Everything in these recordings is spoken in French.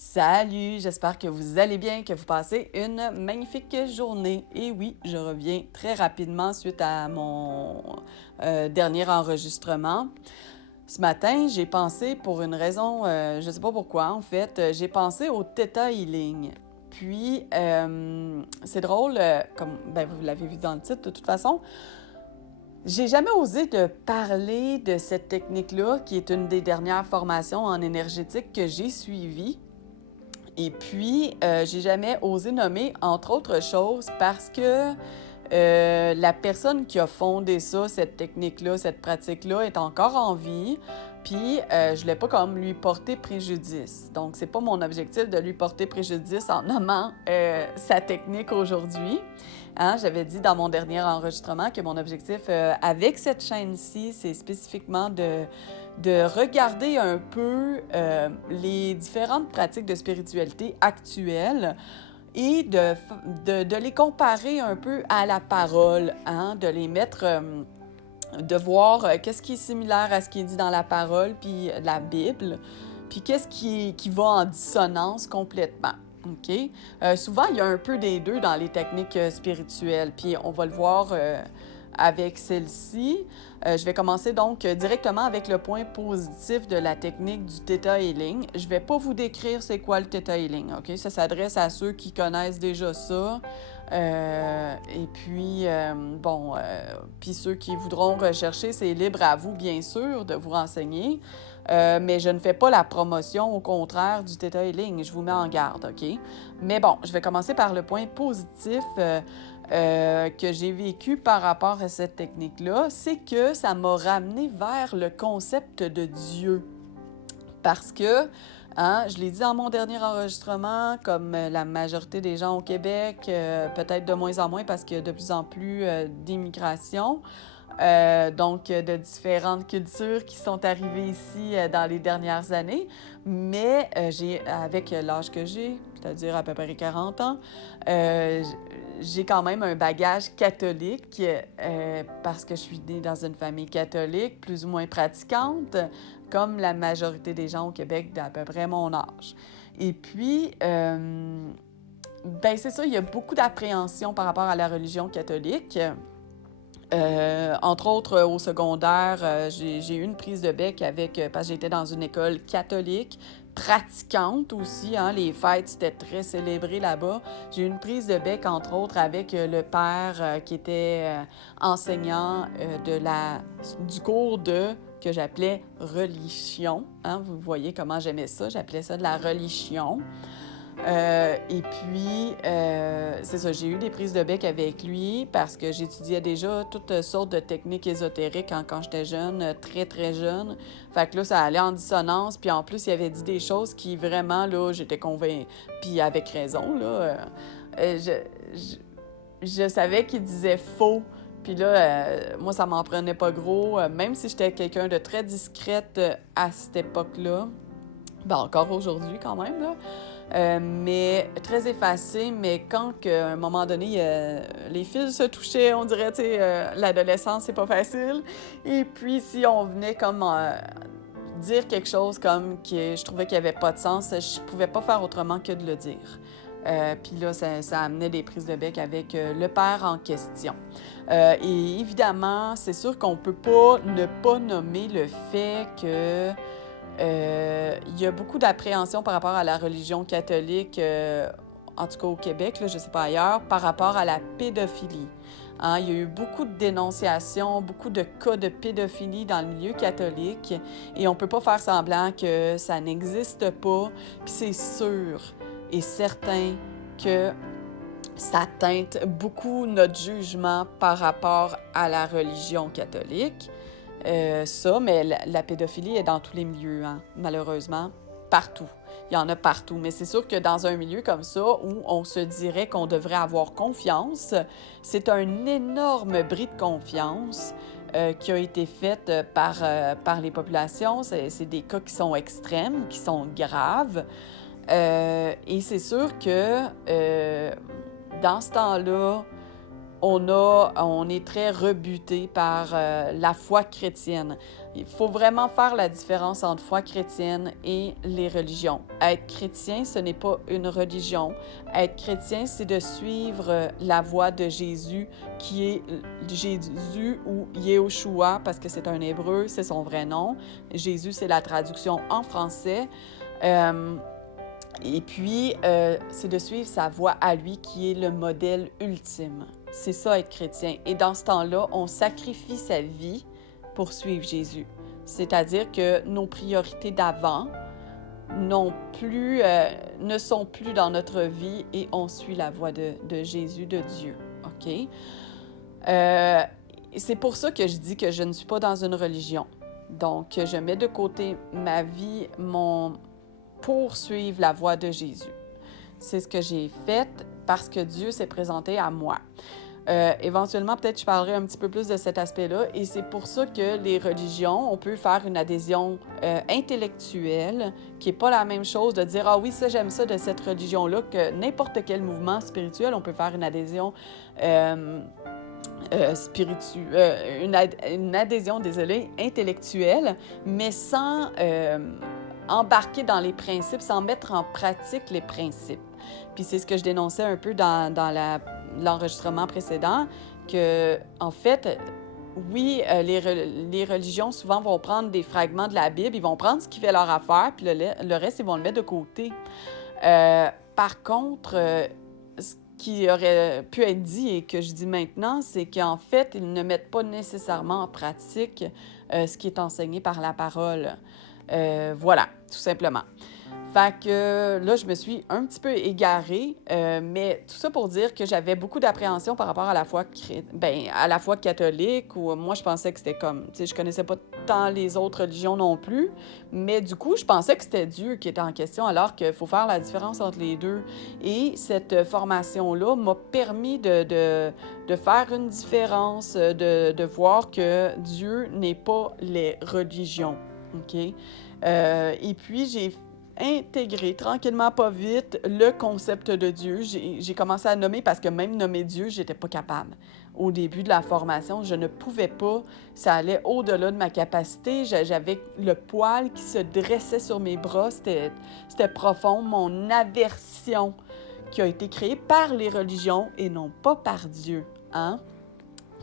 Salut, j'espère que vous allez bien, que vous passez une magnifique journée. Et oui, je reviens très rapidement suite à mon dernier enregistrement. Ce matin, j'ai pensé pour une raison, je ne sais pas pourquoi en fait, j'ai pensé au Theta Healing. Puis, c'est drôle, comme vous l'avez vu dans le titre de toute façon, j'ai jamais osé de parler de cette technique-là, qui est une des dernières formations en énergétique que j'ai suivies. Et puis, j'ai jamais osé nommer, entre autres choses, parce que la personne qui a fondé ça, cette technique-là, cette pratique-là, est encore en vie. Puis, je voulais pas comme lui porter préjudice. Donc, c'est pas mon objectif de lui porter préjudice en nommant sa technique aujourd'hui. Hein, j'avais dit dans mon dernier enregistrement que mon objectif avec cette chaîne-ci, c'est spécifiquement de regarder un peu les différentes pratiques de spiritualité actuelles et de les comparer un peu à la parole, hein, de les mettre, de voir qu'est-ce qui est similaire à ce qui est dit dans la parole, puis la Bible, puis qu'est-ce qui va en dissonance complètement. OK? Souvent, il y a un peu des deux dans les techniques spirituelles, puis on va le voir avec celle-ci. Je vais commencer donc directement avec le point positif de la technique du Theta Healing. Je ne vais pas vous décrire c'est quoi le Theta Healing, OK? Ça s'adresse à ceux qui connaissent déjà ça. Et puis, puis ceux qui voudront rechercher, c'est libre à vous, bien sûr, de vous renseigner. Mais je ne fais pas la promotion, au contraire, du Theta Healing. Je vous mets en garde, OK? Mais bon, je vais commencer par le point positif que j'ai vécu par rapport à cette technique-là, c'est que ça m'a ramené vers le concept de Dieu. Parce que, hein, je l'ai dit dans mon dernier enregistrement, comme la majorité des gens au Québec, peut-être de moins en moins parce qu'il y a de plus en plus d'immigration, donc de différentes cultures qui sont arrivées ici dans les dernières années. Mais avec l'âge que j'ai, c'est-à-dire à peu près 40 ans, j'ai quand même un bagage catholique parce que je suis née dans une famille catholique, plus ou moins pratiquante, comme la majorité des gens au Québec d'à peu près mon âge. Et puis, c'est ça, il y a beaucoup d'appréhension par rapport à la religion catholique. Entre autres, au secondaire, j'ai eu une prise de bec parce que j'étais dans une école catholique, pratiquante aussi, hein, les fêtes, c'était très célébré là-bas. J'ai eu une prise de bec, entre autres, avec le père qui était enseignant du cours que j'appelais religion. Hein, vous voyez comment j'aimais ça, j'appelais ça de la religion. Et puis, c'est ça, j'ai eu des prises de bec avec lui parce que j'étudiais déjà toutes sortes de techniques ésotériques quand j'étais jeune, très, très jeune. Fait que là, ça allait en dissonance. Puis en plus, il avait dit des choses qui vraiment, là, j'étais convaincue. Puis avec raison, là, je savais qu'il disait faux. Puis là, moi, ça m'en prenait pas gros. Même si j'étais quelqu'un de très discrète à cette époque-là. Encore aujourd'hui quand même, là. Mais très effacée, mais quand à un moment donné, les fils se touchaient, on dirait, tu sais, l'adolescence, c'est pas facile. Et puis, si on venait comme dire quelque chose comme que je trouvais qu'il n'y avait pas de sens, je pouvais pas faire autrement que de le dire. Puis là, ça amenait des prises de bec avec le père en question. Et évidemment, c'est sûr qu'on peut pas ne pas nommer le fait que il y a beaucoup d'appréhension par rapport à la religion catholique, en tout cas au Québec, là, je ne sais pas ailleurs, par rapport à la pédophilie. Hein, il y a eu beaucoup de dénonciations, beaucoup de cas de pédophilie dans le milieu catholique et on ne peut pas faire semblant que ça n'existe pas. Puis c'est sûr et certain que ça teinte beaucoup notre jugement par rapport à la religion catholique. Mais la pédophilie est dans tous les milieux, hein, malheureusement, partout. Il y en a partout, mais c'est sûr que dans un milieu comme ça, où on se dirait qu'on devrait avoir confiance, c'est un énorme bris de confiance qui a été fait par les populations. C'est des cas qui sont extrêmes, qui sont graves. Et c'est sûr que dans ce temps-là, on est très rebuté par la foi chrétienne. Il faut vraiment faire la différence entre foi chrétienne et les religions. Être chrétien, ce n'est pas une religion. Être chrétien, c'est de suivre la voie de Jésus, qui est Jésus ou Yehoshua, parce que c'est un hébreu, c'est son vrai nom. Jésus, c'est la traduction en français. Et puis, c'est de suivre sa voie à lui qui est le modèle ultime. C'est ça, être chrétien. Et dans ce temps-là, on sacrifie sa vie pour suivre Jésus. C'est-à-dire que nos priorités d'avant ne sont plus dans notre vie et on suit la voie de Jésus, de Dieu. OK? C'est pour ça que je dis que je ne suis pas dans une religion. Donc, je mets de côté ma vie, pour suivre la voie de Jésus. C'est ce que j'ai fait parce que Dieu s'est présenté à moi. Éventuellement, peut-être je parlerai un petit peu plus de cet aspect-là et c'est pour ça que les religions, on peut faire une adhésion intellectuelle qui n'est pas la même chose de dire « Ah oui, ça, j'aime ça de cette religion-là » que n'importe quel mouvement spirituel, on peut faire une adhésion une adhésion, intellectuelle, mais sans embarquer dans les principes, sans mettre en pratique les principes. Puis c'est ce que je dénonçais un peu dans l'enregistrement précédent, que en fait, oui, les religions souvent vont prendre des fragments de la Bible, ils vont prendre ce qui fait leur affaire, puis le reste, ils vont le mettre de côté. Par contre, ce qui aurait pu être dit et que je dis maintenant, c'est qu'en fait, ils ne mettent pas nécessairement en pratique ce qui est enseigné par la parole. Voilà, tout simplement. Fait que là, je me suis un petit peu égarée, mais tout ça pour dire que j'avais beaucoup d'appréhension par rapport à la foi, à la foi catholique, où moi, je pensais que c'était comme, tu sais, je connaissais pas tant les autres religions non plus, mais du coup, je pensais que c'était Dieu qui était en question, alors qu'il faut faire la différence entre les deux. Et cette formation-là m'a permis de faire une différence, de voir que Dieu n'est pas les religions, OK? Et puis, j'ai intégré tranquillement, pas vite, le concept de Dieu. J'ai commencé à nommer parce que même nommer Dieu, j'étais pas capable. Au début de la formation, je ne pouvais pas. Ça allait au-delà de ma capacité. J'avais le poil qui se dressait sur mes bras. C'était profond. Mon aversion qui a été créée par les religions et non pas par Dieu. Hein?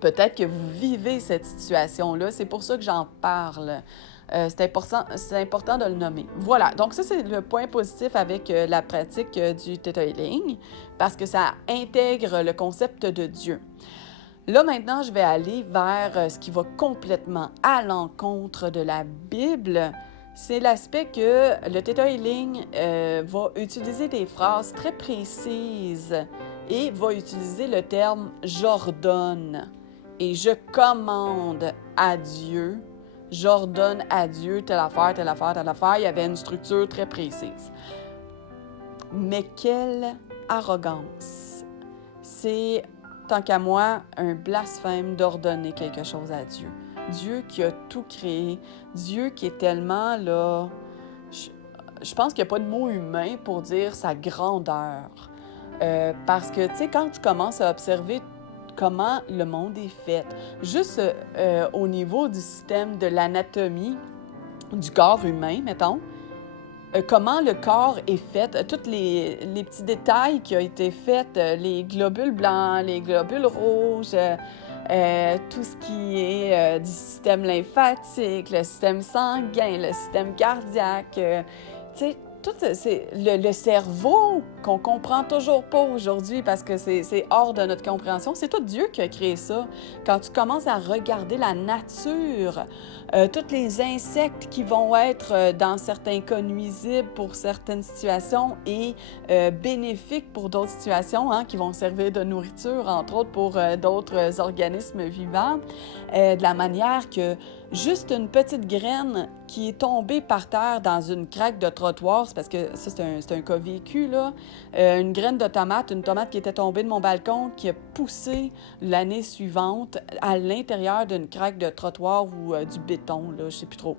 Peut-être que vous vivez cette situation-là. C'est pour ça que j'en parle. C'est important de le nommer. Voilà, donc ça, c'est le point positif avec la pratique du Theta Healing, parce que ça intègre le concept de Dieu. Là, maintenant, je vais aller vers ce qui va complètement à l'encontre de la Bible. C'est l'aspect que le Theta Healing va utiliser des phrases très précises et va utiliser le terme « j'ordonne » et « je commande à Dieu ». J'ordonne à Dieu telle affaire, telle affaire, telle affaire. Il y avait une structure très précise. Mais quelle arrogance! C'est, tant qu'à moi, un blasphème d'ordonner quelque chose à Dieu. Dieu qui a tout créé, Dieu qui est tellement là... Je pense qu'il n'y a pas de mot humain pour dire sa grandeur. Parce que, tu sais, quand tu commences à observer comment le monde est fait. Juste au niveau du système de l'anatomie du corps humain, mettons, comment le corps est fait, tous les petits détails qui ont été faits, les globules blancs, les globules rouges, tout ce qui est du système lymphatique, le système sanguin, le système cardiaque, tu sais, tout c'est le cerveau qu'on comprend toujours pas aujourd'hui parce que c'est hors de notre compréhension. C'est tout Dieu qui a créé ça. Quand tu commences à regarder la nature, tous les insectes qui vont être dans certains cas nuisibles pour certaines situations et bénéfiques pour d'autres situations, hein, qui vont servir de nourriture, entre autres pour d'autres organismes vivants, de la manière que juste une petite graine qui est tombée par terre dans une craque de trottoir, c'est parce que ça, c'est un cas vécu, là. Une graine de tomate, une tomate qui était tombée de mon balcon, qui a poussé l'année suivante à l'intérieur d'une craque de trottoir ou du béton, là, je sais plus trop.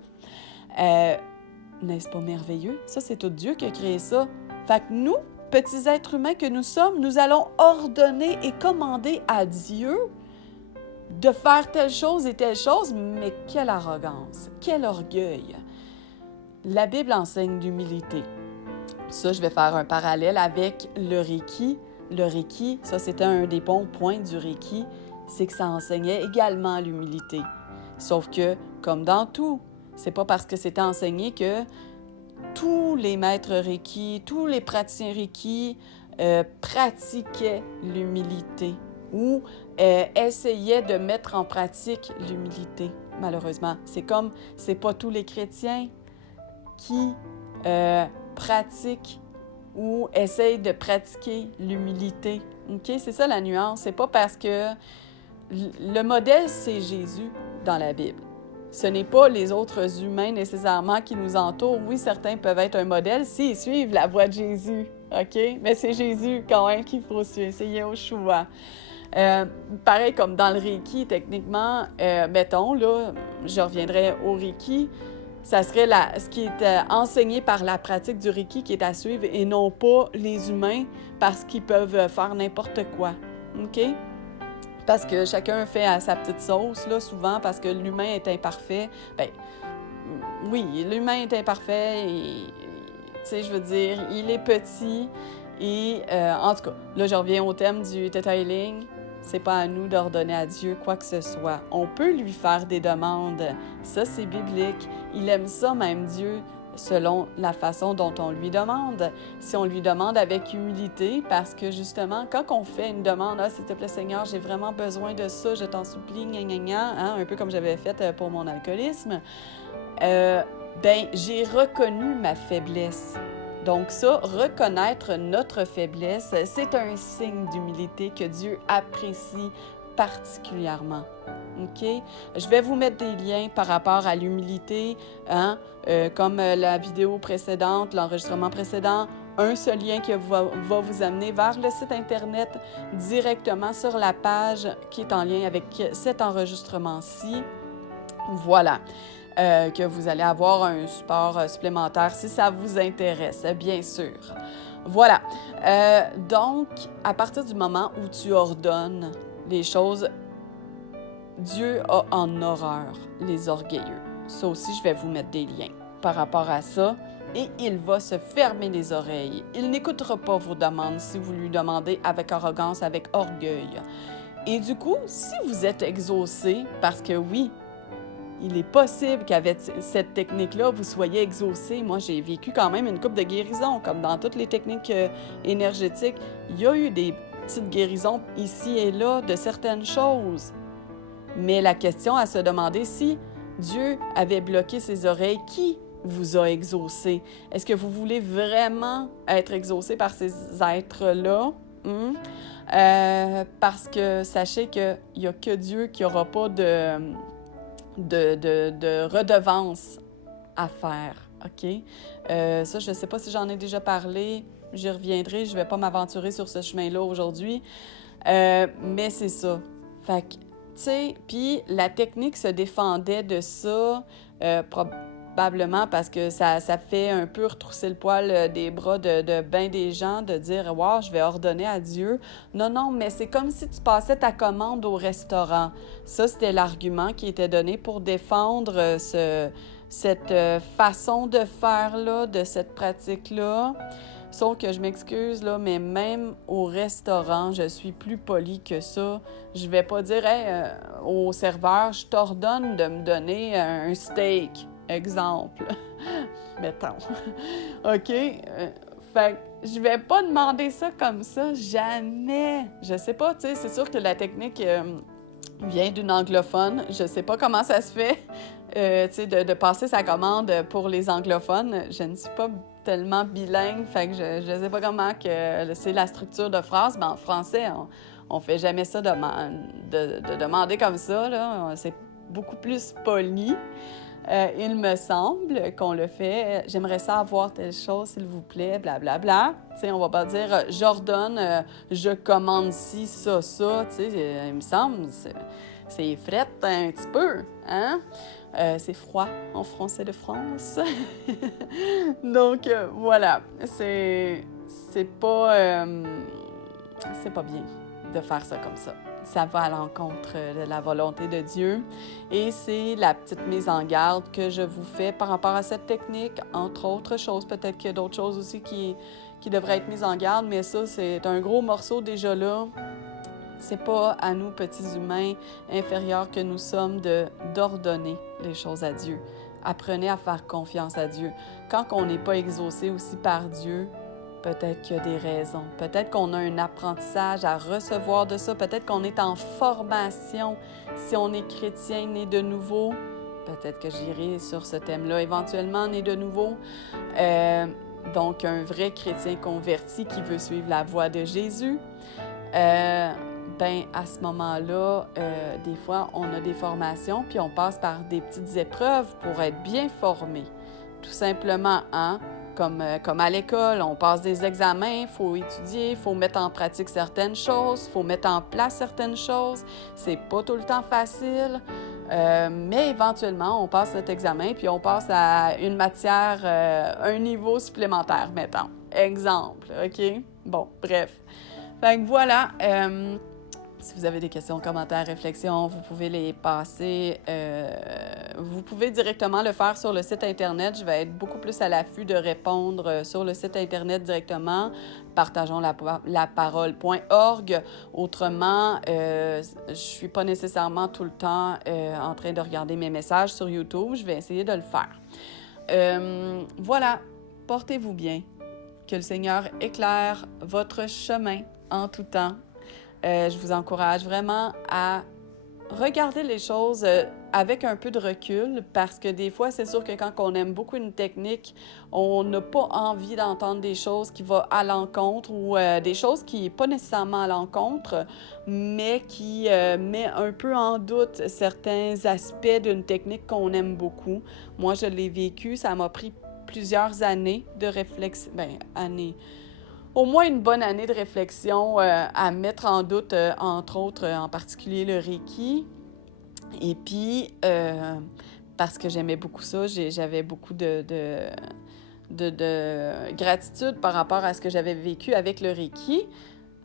N'est-ce pas merveilleux? Ça, c'est tout Dieu qui a créé ça. Fait que nous, petits êtres humains que nous sommes, nous allons ordonner et commander à Dieu de faire telle chose et telle chose, mais quelle arrogance, quel orgueil. La Bible enseigne l'humilité. Ça, je vais faire un parallèle avec le Reiki. Le Reiki, ça c'était un des bons points du Reiki, c'est que ça enseignait également l'humilité. Sauf que, comme dans tout, c'est pas parce que c'était enseigné que tous les maîtres Reiki, tous les praticiens Reiki pratiquaient l'humilité ou essayaient de mettre en pratique l'humilité, malheureusement. C'est pas tous les chrétiens qui pratiquent ou essayent de pratiquer l'humilité. OK? C'est ça la nuance. C'est pas parce que le modèle, c'est Jésus dans la Bible. Ce n'est pas les autres humains nécessairement qui nous entourent. Oui, certains peuvent être un modèle s'ils suivent la voie de Jésus, OK? Mais c'est Jésus quand même qu'il faut suivre, c'est Yahushua. Pareil comme dans le Reiki, techniquement, mettons, là, je reviendrai au Reiki, ça serait ce qui est enseigné par la pratique du Reiki qui est à suivre et non pas les humains parce qu'ils peuvent faire n'importe quoi, OK? Parce que chacun fait à sa petite sauce, là, souvent, parce que l'humain est imparfait. Bien, oui, l'humain est imparfait et, tu sais, je veux dire, il est petit et, en tout cas, là, je reviens au thème du Theta Healing. C'est pas à nous d'ordonner à Dieu quoi que ce soit. On peut lui faire des demandes. Ça, c'est biblique. Il aime ça, même Dieu, selon la façon dont on lui demande. Si on lui demande avec humilité, parce que justement, quand on fait une demande, « Ah, s'il te plaît, Seigneur, j'ai vraiment besoin de ça, je t'en supplie, gna, gna, gna, hein, un peu comme j'avais fait pour mon alcoolisme, ben j'ai reconnu ma faiblesse. Donc ça, reconnaître notre faiblesse, c'est un signe d'humilité que Dieu apprécie particulièrement. OK? Je vais vous mettre des liens par rapport à l'humilité, hein? Comme la vidéo précédente, l'enregistrement précédent, un seul lien qui va vous amener vers le site Internet directement sur la page qui est en lien avec cet enregistrement-ci. Voilà. Que vous allez avoir un support supplémentaire si ça vous intéresse, bien sûr. Voilà. Donc, à partir du moment où tu ordonnes les choses, Dieu a en horreur les orgueilleux. Ça aussi, je vais vous mettre des liens par rapport à ça. Et il va se fermer les oreilles. Il n'écoutera pas vos demandes si vous lui demandez avec arrogance, avec orgueil. Et du coup, si vous êtes exaucé, parce que oui, il est possible qu'avec cette technique-là, vous soyez exaucé. Moi, j'ai vécu quand même une couple de guérisons, comme dans toutes les techniques énergétiques. Il y a eu des petites guérisons ici et là de certaines choses. Mais la question à se demander, si Dieu avait bloqué ses oreilles, qui vous a exaucé? Est-ce que vous voulez vraiment être exaucé par ces êtres-là? Parce que sachez qu'il n'y a que Dieu qui n'aura pas de redevance à faire, OK? Ça, je ne sais pas si j'en ai déjà parlé, j'y reviendrai, je ne vais pas m'aventurer sur ce chemin-là aujourd'hui, mais c'est ça. Fait que, tu sais, puis la technique se défendait de ça, probablement parce que ça fait un peu retrousser le poil des bras de bien des gens, de dire « Wow, je vais ordonner à Dieu ». Non, mais c'est comme si tu passais ta commande au restaurant. Ça, c'était l'argument qui était donné pour défendre cette façon de faire-là, de cette pratique-là. Sauf que je m'excuse, là, mais même au restaurant, je suis plus polie que ça. Je vais pas dire hey, au serveur, je t'ordonne de me donner un steak, exemple. Mettons. OK? Fait que je vais pas demander ça comme ça, jamais. Je sais pas, tu sais, c'est sûr que la technique vient d'une anglophone. Je sais pas comment ça se fait, tu sais, de passer sa commande pour les anglophones. Je ne suis pas tellement bilingue, fait que je sais pas comment que c'est la structure de phrase, mais en français, on fait jamais ça de demander comme ça, là. C'est beaucoup plus poli. Il me semble qu'on le fait. J'aimerais ça avoir telle chose, s'il vous plaît, blablabla. Bla, bla. Tu sais, on va pas dire j'ordonne, je commande ci, ça. Tu sais, il me semble, c'est fret un petit peu, hein? C'est froid en français de France. Donc, voilà, c'est c'est pas bien de faire ça comme ça. Ça va à l'encontre de la volonté de Dieu. Et c'est la petite mise en garde que je vous fais par rapport à cette technique, entre autres choses. Peut-être qu'il y a d'autres choses aussi qui devraient être mises en garde, mais ça, c'est un gros morceau déjà là. C'est pas à nous, petits humains inférieurs que nous sommes, d'ordonner les choses à Dieu. Apprenez à faire confiance à Dieu. Quand on n'est pas exaucé aussi par Dieu, peut-être qu'il y a des raisons. Peut-être qu'on a un apprentissage à recevoir de ça. Peut-être qu'on est en formation. Si on est chrétien, né de nouveau, peut-être que j'irai sur ce thème-là éventuellement, né de nouveau. Donc, un vrai chrétien converti qui veut suivre la voie de Jésus. À ce moment-là, des fois, on a des formations, puis on passe par des petites épreuves pour être bien formé. Tout simplement, hein? Comme à l'école, on passe des examens, il faut étudier, il faut mettre en pratique certaines choses, il faut mettre en place certaines choses. C'est pas tout le temps facile, mais éventuellement, on passe cet examen, puis on passe à une matière, un niveau supplémentaire, mettons. Exemple, OK? Bon, bref. Fait que voilà, si vous avez des questions, commentaires, réflexions, vous pouvez les passer. Vous pouvez directement le faire sur le site Internet. Je vais être beaucoup plus à l'affût de répondre sur le site Internet directement, partageonslaparole.org. Autrement, je ne suis pas nécessairement tout le temps en train de regarder mes messages sur YouTube. Je vais essayer de le faire. Voilà, portez-vous bien. Que le Seigneur éclaire votre chemin en tout temps. Je vous encourage vraiment à regarder les choses avec un peu de recul parce que des fois, c'est sûr que quand on aime beaucoup une technique, on n'a pas envie d'entendre des choses qui vont à l'encontre ou des choses qui ne sont pas nécessairement à l'encontre, mais qui met un peu en doute certains aspects d'une technique qu'on aime beaucoup. Moi, je l'ai vécu, ça m'a pris plusieurs années de réflexion, au moins une bonne année de réflexion à mettre en doute, entre autres, en particulier le Reiki. Et puis, parce que j'aimais beaucoup ça, j'avais beaucoup de gratitude par rapport à ce que j'avais vécu avec le Reiki.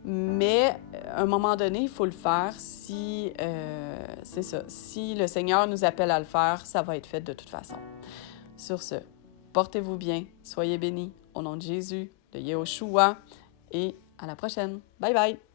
Mais à un moment donné, il faut le faire. C'est ça. Si le Seigneur nous appelle à le faire, ça va être fait de toute façon. Sur ce, portez-vous bien, soyez bénis au nom de Jésus, de Yahushua, et à la prochaine. Bye bye!